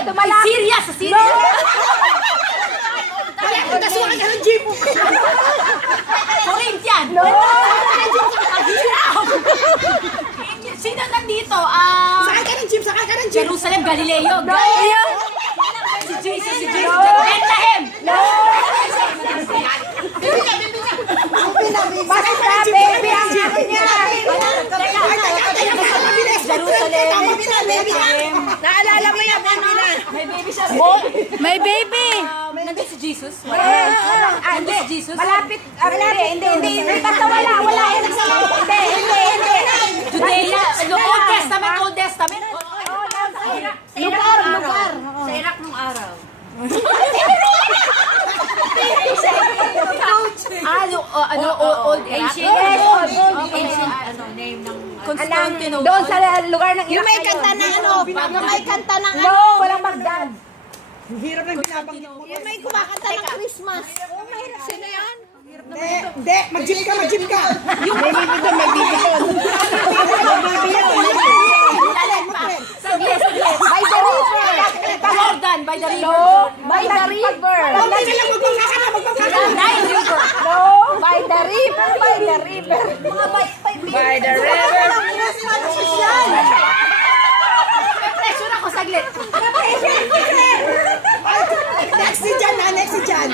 Ito malapit. Serious, serious. Nasukan ka ng jeep. Corinthian. No. Sino nandito? Sakay ka ng jeep, sakay ka ng jeep. Jerusalem, Galileo. No. Si Jesus, si Jesus. Bethlehem. No. Basta baby ang ano niya. Jerusalem. Naalala mo yan, baby na. May baby siya. May baby. Nandito si Jesus. Hindi. Si Jesus. Malapit. Hindi. Basta wala. Hindi. Judea. Old Testament, Old Testament. Lugar. Sa Iraq nung araw. Old Ancient. Yes, old. Ancient, name ng Constantinople. Doon sa lugar ng Yung Iraq may na kanta yun. na ano, yung may kanta ng No, walang Baghdad. Hirap ng binabanggit mo. Yung may kumakanta ng Christmas. Oh, mahirap. Sino yan? Hindi, mag-jeep ka. Yung may baby doon, may baby doon. Saglit. By the river. Jordan, by the river. No, by the river. Hindi ka lang magpapakala. Nile River. No, by the river. By the river. Pressure ako, saglit. Next si Jan.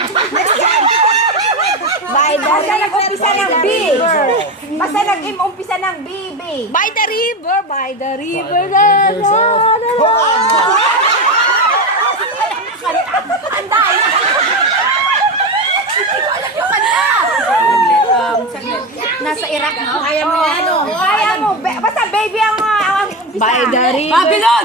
Basta nag-umpisa ng B. Basta nag-umpisa ng B. By the river. Saglit. Nasa Iraq, no? Kaya mo yan, no? Kaya mo. Basta baby ang umpisa. By the river. Babylon!